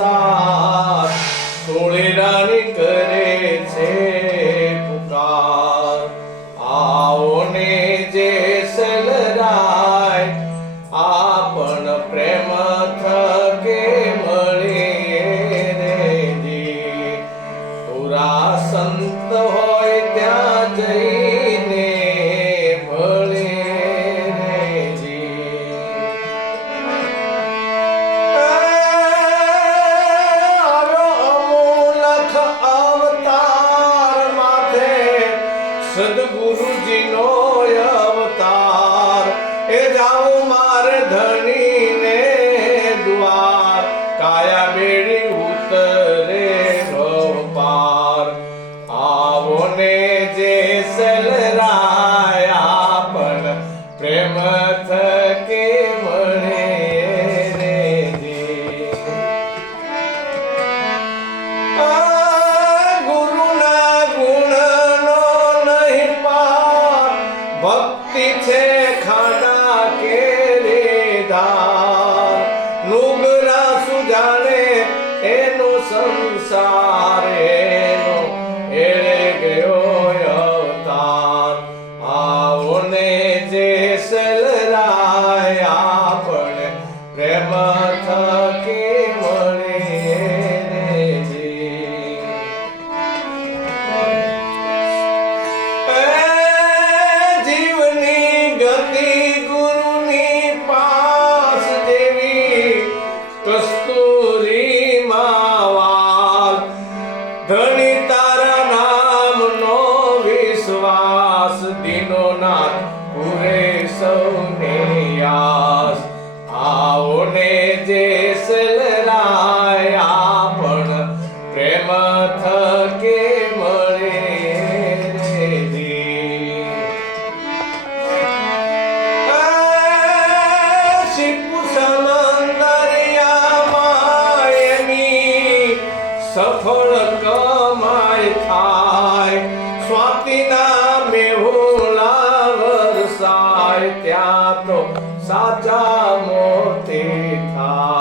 સંસાર થોડી રાણી કરે છે પુકાર આવો ને જે સલરાય આપણ પ્રેમ થકે મળીએ રેજી પૂરા સંત હોય ત્યાં જઈને ભળે રેજી આવ્યો અમૂલખ અવતાર માથે સદગુરુજીનો અવતાર એ જાઉં મારે ધણીને દ્વાર કાયા બેડી ઉતરે પાર આવો ને જે સલરાય આપણ પ્રેમ થકે મળે રેજી ગુરુના ગુણનો નહીં પાર ભક્તિ છે ખાના કેરે ધાર નુગરા સુજાણે એનો સંસાર એનો એળે ગયો અવતાર આવો ને જે સલરાય આપણે પ્રેમ થકે મળે રેજી જીવની ગતિ ગુરુની પાસ જેવી કસ્તુરી માવાલ ધણી તારા નામનો વિશ્વાસ દિનો નાથ પૂરે સૌને યાસ આવો ને જે સલરાય આપણ પ્રેમ થકે મળે રેજી શીપુ સમંદરિયામાં એની સફળ કમાઈ થાય સ્વાતિના મેહુલા વરસાય ત્યાં તો સાચા મોતી થાય